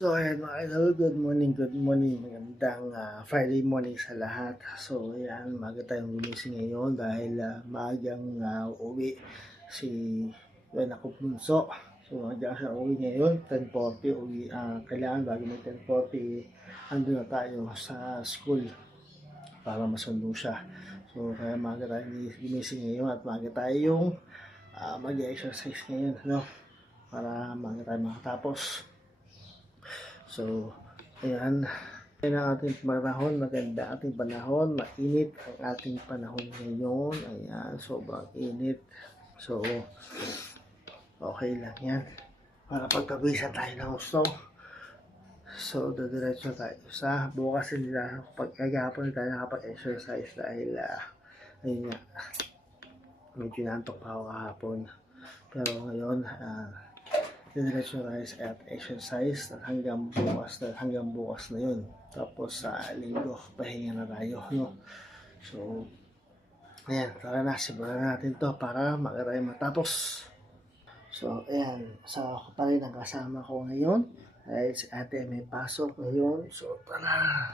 So ayan mga idol, good morning, magandang Friday morning sa lahat. So ayan, maaga tayong gumising ngayon dahil maagang uwi si anak ko bunso. So maaga siya uwi ngayon, 10:40 uwi, kailangan bago mag 10:40, andun na tayo sa school para masundo siya. So kaya maaga tayong gumising ngayon at maaga tayong mag-exercise ngayon, no? Para maaga tayo makatapos. So, ayan. Ayan ang ating panahon. Maganda ating panahon. Mainit ang ating panahon ngayon. Ayan. Sobrang init. So, okay lang yan. Para pagpawisan tayo ng gusto. So, dadiretso tayo sa bukas hindi na pag-agapon tayo nakapag-exercise dahil ayun nga, medyo nantok pa ako kahapon. Pero ngayon, diretso tayo sa exercise hanggang bukas na yun. Tapos sa linggo, pahinga na tayo, no? So, ayan, tara na, simulan natin to para tayo matapos. So, ayan, sa ako pa rin ang kasama ko ngayon. Ay, si ate may pasok ngayon. So, tara!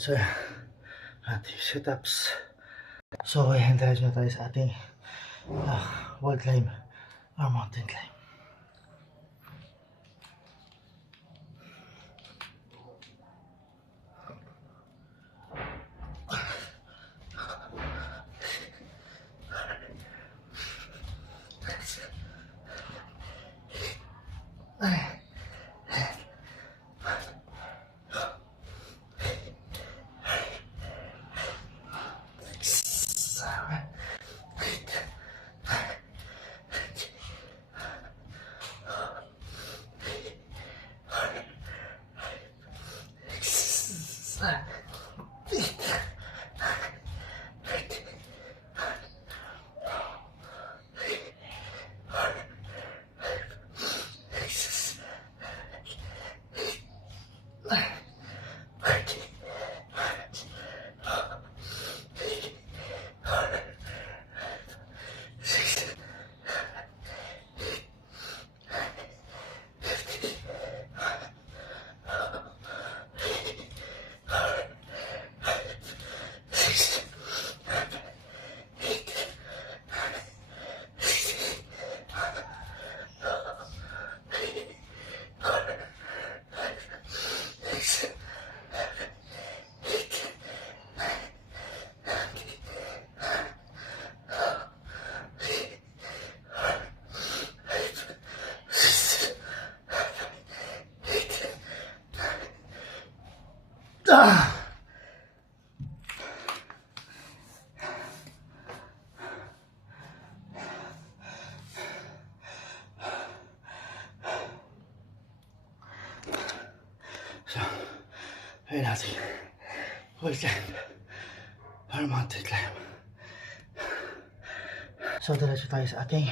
So, ating sit-ups. So, ayan, tayo sa ating wall climb or mountain climb. ating wall climb or mountain climb. So, diretso tayo sa ating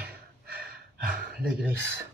leg raise.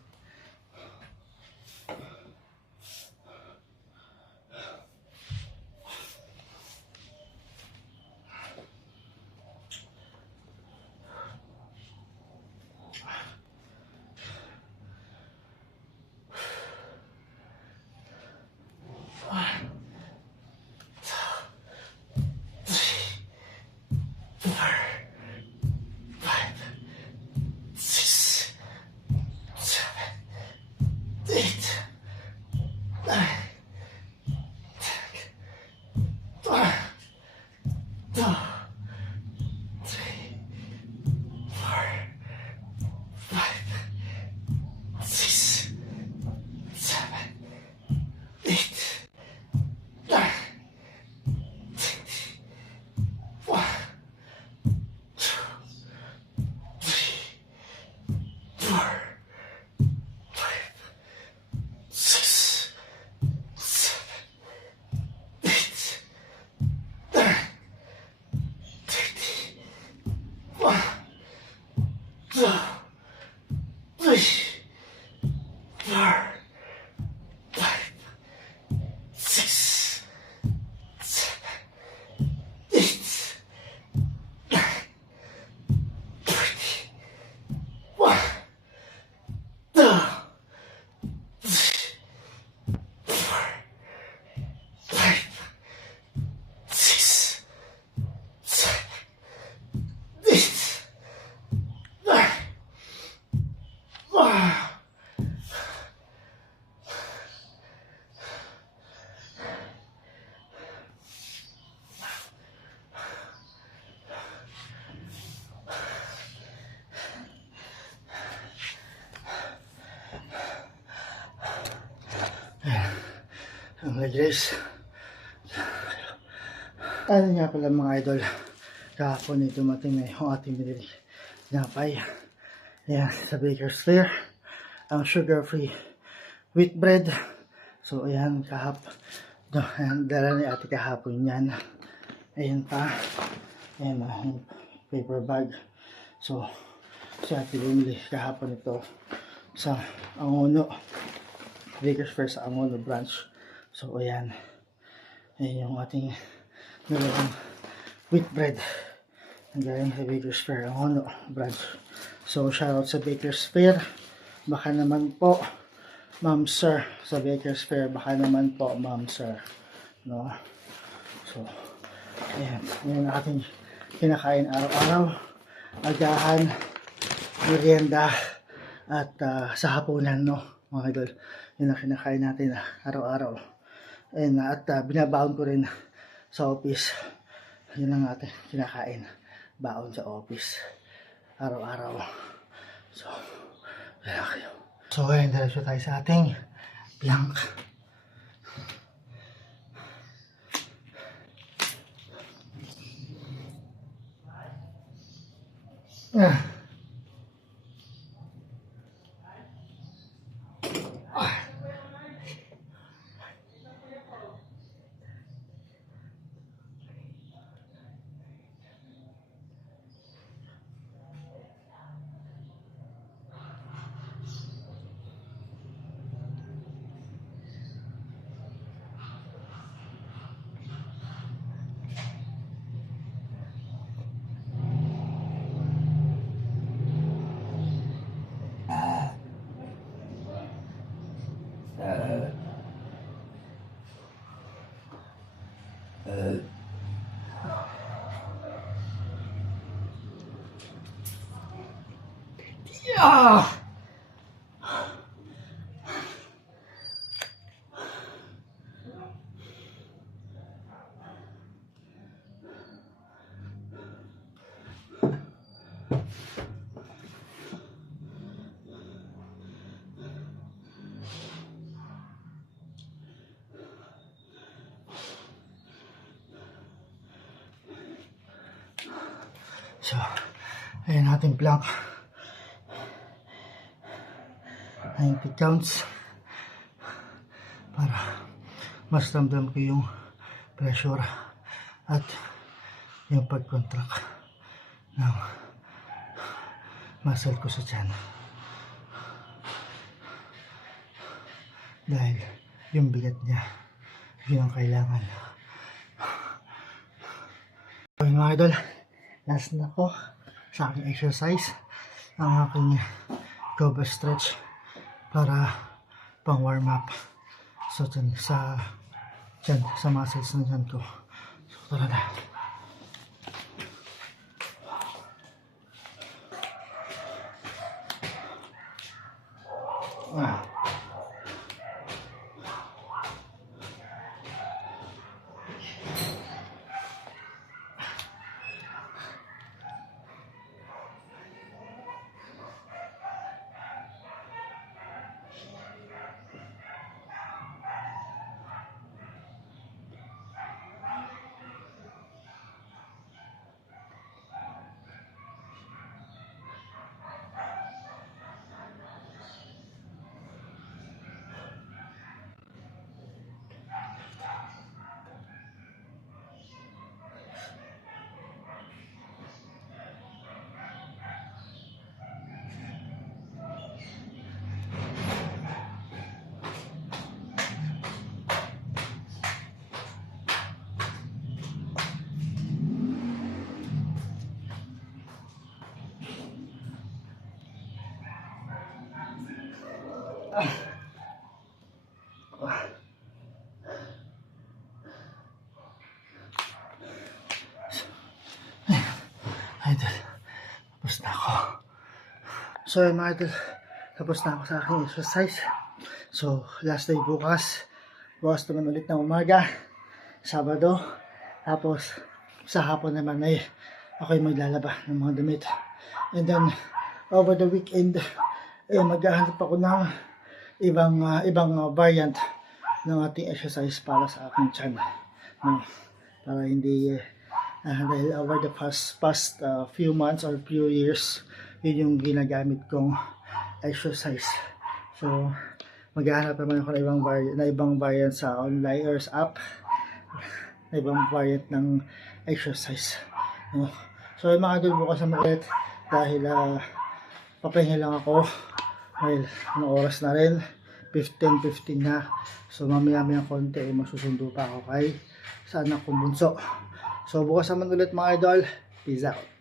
Ang leg raise. Ano nga pala mga idol, kahapon ay dumating na yung ating binili tinapay. Ayan, sa Baker's Flair, ang sugar-free wheat bread. So ayan, ayan, dala ni ate kahapon yan. Ayan pa, ayan na, yung paper bag. So si ate bumili kahapon ito sa Angono, Baker's Flair sa Angono branch. So ayan, ayan yung ating dalawang wheat bread ang galing sa Baker's Flair Angono branch. So shoutout sa Baker's Flair, baka naman po ma'am sir, sa Baker's Flair, baka naman po ma'am sir, no? So ayan, yan ang ating kinakain araw-araw, agahan, merienda at sa hapunan, no mga idol. Yun ang kinakain natin araw-araw. Ayan, at binabaon ko rin sa office. Yun ang ating kinakain, baon sa office araw-araw. So kaya kayo. So ayan, diretso tayo sa ating plank. Yeah. So, ayan ating plank. 90 counts para mas ramdam ko yung pressure at yung pag-contract ng muscle ko sa tiyan. Dahil yung bigat niya, yun ang kailangan. So mga idol, last na ko sa aking exercise, ang aking cobra stretch para pang warm up sa muscles na dyan ko. So tara na. Idol, tapos na ako. So mga idol, tapos na ako sa aking exercise. So last day bukas naman ulit ng umaga, Sabado. Tapos sa hapon naman ay ako'y maglalaba ng mga damit. And then over the weekend maghahanap ako ng ibang variant ng ating exercise para sa aking tiyan, no? Para hindi dahil over the past few months or few years, yun yung ginagamit kong exercise. So maghahanap naman ako ng ibang variant sa online or sa app, na ibang variant ng exercise, no? So mga idol, bukas na ulit dahil papahinga lang ako dahil ano oras na rin, 15:15 na. So mamaya konti masusundo pa ako kay sa anak kong bunso. So bukas naman ulit mga idol. Peace out.